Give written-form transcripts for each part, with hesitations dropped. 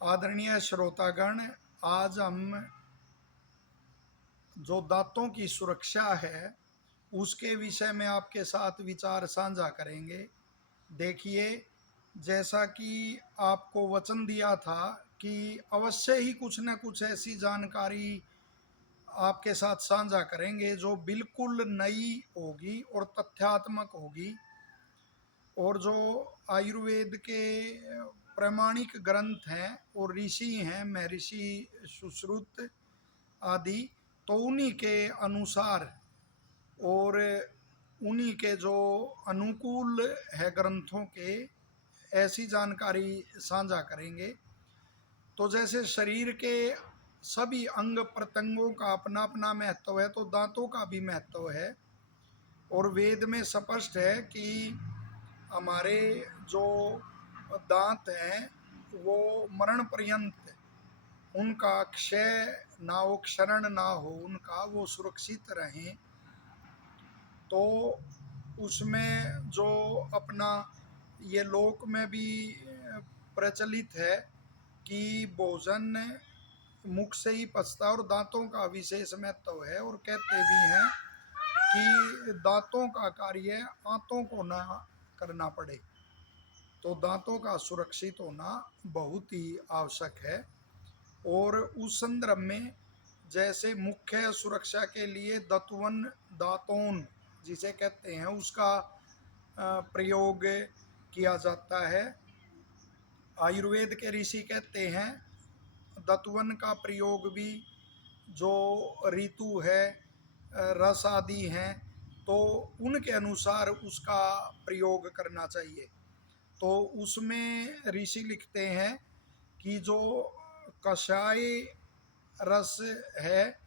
आदरणीय श्रोतागण, आज हम जो दांतों की सुरक्षा है उसके विषय में आपके साथ विचार साझा करेंगे। देखिए, जैसा कि आपको वचन दिया था कि अवश्य ही कुछ न कुछ ऐसी जानकारी आपके साथ साझा करेंगे जो बिल्कुल नई होगी और तथ्यात्मक होगी, और जो आयुर्वेद के प्रामाणिक ग्रंथ हैं और ऋषि हैं, महर्षि सुश्रुत आदि, तो उन्हीं के अनुसार और उन्हीं के जो अनुकूल है ग्रंथों के, ऐसी जानकारी साझा करेंगे। तो जैसे शरीर के सभी अंग प्रत्यंगों का अपना अपना महत्व है, तो दांतों का भी महत्व है। और वेद में स्पष्ट है कि हमारे जो दांत हैं वो मरण पर्यंत उनका क्षय ना हो, क्षरण ना हो उनका, वो सुरक्षित रहें। तो उसमें जो अपना ये लोक में भी प्रचलित है कि भोजन मुख से ही पचता है और दांतों का विशेष महत्व है, और कहते भी हैं कि दांतों का कार्य आंतों को ना करना पड़े। तो दांतों का सुरक्षित होना बहुत ही आवश्यक है। और उस संदर्भ में जैसे मुख्य सुरक्षा के लिए दतवन, दातोन जिसे कहते हैं, उसका प्रयोग किया जाता है। आयुर्वेद के ऋषि कहते हैं दतवन का प्रयोग भी जो ऋतु है, रस आदि हैं, तो उनके अनुसार उसका प्रयोग करना चाहिए। तो उसमें ऋषि लिखते हैं कि जो कषाय रस है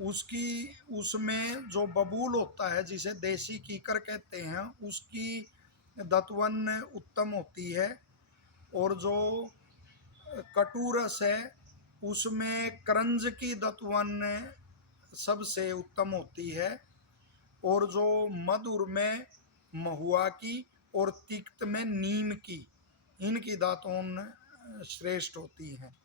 उसकी, उसमें जो बबूल होता है जिसे देसी कीकर कहते हैं, उसकी दतवन उत्तम होती है। और जो कटु रस है उसमें करंज की दतवन सबसे उत्तम होती है। और जो मधुर में महुआ की और तिक्त में नीम की, इनकी दातून श्रेष्ठ होती हैं।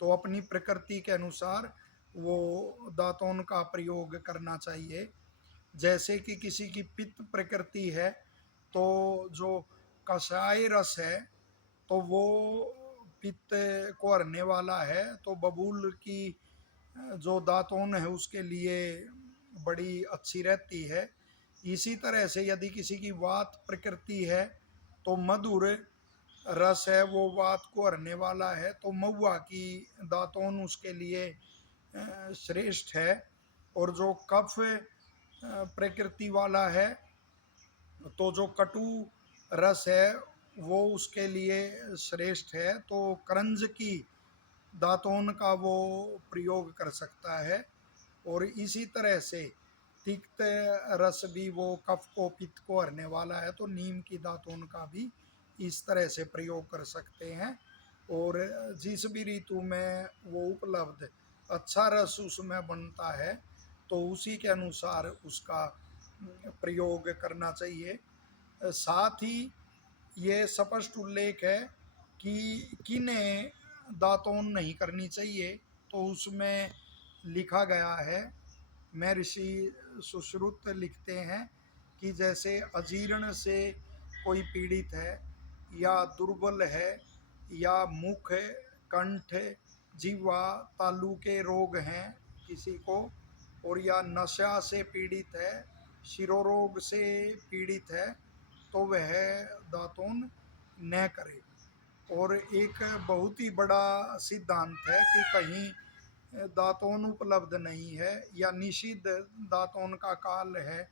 तो अपनी प्रकृति के अनुसार वो दातून का प्रयोग करना चाहिए। जैसे कि किसी की पित्त प्रकृति है तो जो कषाय रस है तो वो पित्त को हरने वाला है, तो बबूल की जो दातून है उसके लिए बड़ी अच्छी रहती है। इसी तरह से यदि किसी की वात प्रकृति है तो मधुर रस है वो वात को हरने वाला है, तो महुआ की दातून उसके लिए श्रेष्ठ है। और जो कफ प्रकृति वाला है तो जो कटु रस है वो उसके लिए श्रेष्ठ है, तो करंज की दातून का वो प्रयोग कर सकता है। और इसी तरह से तिक्त रस भी वो कफ को, पित्त को हरने वाला है, तो नीम की दातून का भी इस तरह से प्रयोग कर सकते हैं। और जिस भी ऋतु में वो उपलब्ध अच्छा रस उसमें बनता है तो उसी के अनुसार उसका प्रयोग करना चाहिए। साथ ही ये स्पष्ट उल्लेख है कि किन्हें दातून नहीं करनी चाहिए, तो उसमें लिखा गया है, महर्षि सुश्रुत लिखते हैं कि जैसे अजीर्ण से कोई पीड़ित है, या दुर्बल है, या मुख, कंठ, जीवा, तालू के रोग हैं किसी को, और या नशा से पीड़ित है, शिरोरोग से पीड़ित है, तो वह दातून न करे। और एक बहुत ही बड़ा सिद्धांत है कि कहीं दातून उपलब्ध नहीं है या निषिद्ध दातून का काल है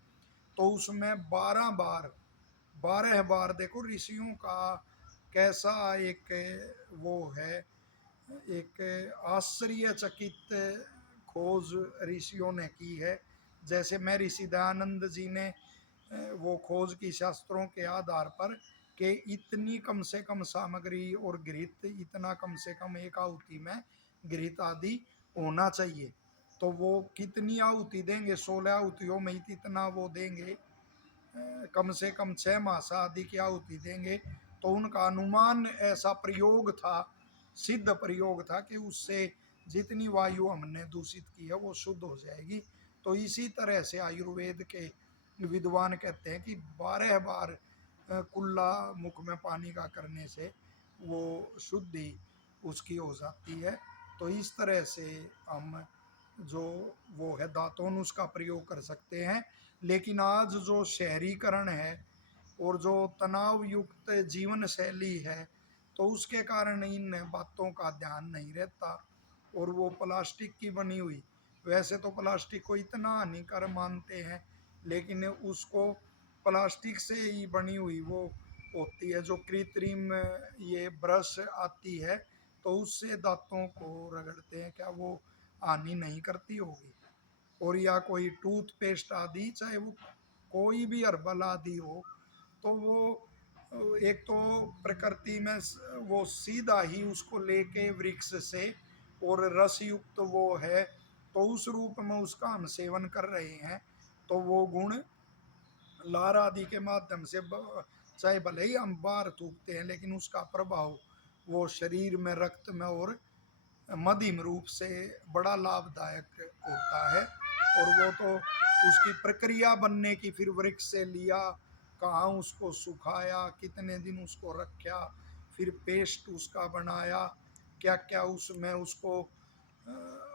तो उसमें 12 बार, 12 बार, देखो ऋषियों का कैसा एक वो है, एक आश्चर्यचकित खोज ऋषियों ने की है। जैसे मैं ऋषि दयानंद जी ने वो खोज की शास्त्रों के आधार पर कि इतनी कम से कम सामग्री और घृत, इतना कम से कम एक आहुति में घृत आदि होना चाहिए। तो वो कितनी आहुति देंगे, 16 आहुतियों में इतना वो देंगे, कम से कम 6 मास आदि की आहुति देंगे। तो उनका अनुमान ऐसा प्रयोग था सिद्ध प्रयोग था कि उससे जितनी वायु हमने दूषित की है वो शुद्ध हो जाएगी। तो इसी तरह से आयुर्वेद के विद्वान कहते हैं कि 12 बार कुल्ला मुख में पानी का करने से वो शुद्धि उसकी हो जाती है। तो इस तरह से हम जो वो है दातून उसका प्रयोग कर सकते हैं। लेकिन आज जो शहरीकरण है और जो तनाव युक्त जीवन शैली है, तो उसके कारण इन बातों का ध्यान नहीं रहता। और वो प्लास्टिक की बनी हुई, वैसे तो प्लास्टिक को इतना हानिकर मानते हैं, लेकिन उसको प्लास्टिक से ही बनी हुई वो होती है जो कृत्रिम ये ब्रश आती है, तो उससे दांतों को रगड़ते हैं, क्या वो हानि नहीं करती होगी? और या कोई टूथपेस्ट आदि, चाहे वो कोई भी हर्बल आदि हो, तो वो एक तो प्रकृति में वो सीधा ही उसको लेके वृक्ष से और रस युक्त तो वो है, तो उस रूप में उसका हम सेवन कर रहे हैं। तो वो गुण लार आदि के माध्यम से चाहे भले ही हम बाहर थूकते हैं, लेकिन उसका प्रभाव वो शरीर में, रक्त में और मध्यम रूप से बड़ा लाभदायक होता है। और वो तो उसकी प्रक्रिया बनने की, फिर वृक्ष से लिया, कहाँ उसको सुखाया, कितने दिन उसको रखा, फिर पेस्ट उसका बनाया, क्या क्या उसमें उसको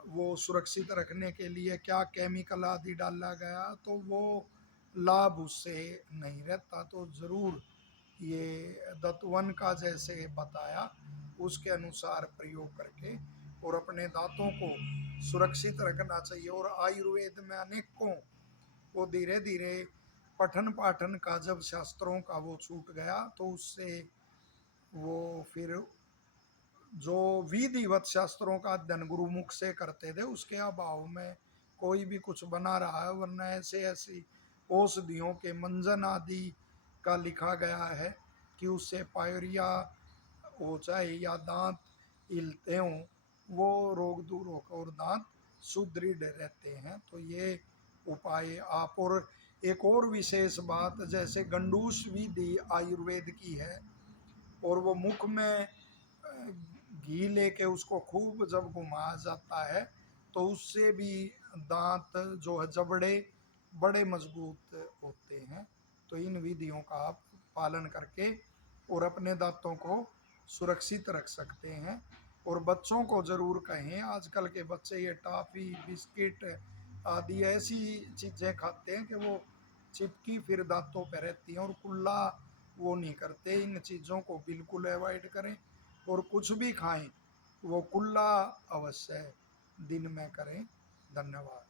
वो सुरक्षित रखने के लिए क्या केमिकल आदि डाला गया, तो वो लाभ उससे नहीं रहता। तो ज़रूर ये दत्वन का जैसे बताया उसके अनुसार प्रयोग करके और अपने दांतों को सुरक्षित रखना चाहिए। और आयुर्वेद में अनेकों वो धीरे धीरे पठन पाठन का जब शास्त्रों का वो छूट गया, तो उससे वो फिर जो विधिवत शास्त्रों का अध्ययन गुरुमुख से करते थे, उसके अभाव में कोई भी कुछ बना रहा है। वरना ऐसे ऐसी औषधियों के मंजन आदि का लिखा गया है कि उससे पायरिया हो जाए या दांत हिलते हों, वो रोग दूर होकर और दांत सुदृढ़ रहते हैं। तो ये उपाय आप, और एक और विशेष बात, जैसे गंडूस विधि आयुर्वेद की है, और वो मुख में घी लेके उसको खूब जब घुमाया जाता है, तो उससे भी दांत जो है जबड़े बड़े मजबूत होते हैं। तो इन विधियों का आप पालन करके और अपने दांतों को सुरक्षित रख सकते हैं। और बच्चों को ज़रूर कहें, आजकल के बच्चे ये टॉफ़ी बिस्किट आदि ऐसी चीज़ें खाते हैं कि वो चिपकी फिर दांतों पर रहती हैं, और कुल्ला वो नहीं करते। इन चीज़ों को बिल्कुल अवॉइड करें, और कुछ भी खाएं वो कुल्ला अवश्य दिन में करें। धन्यवाद।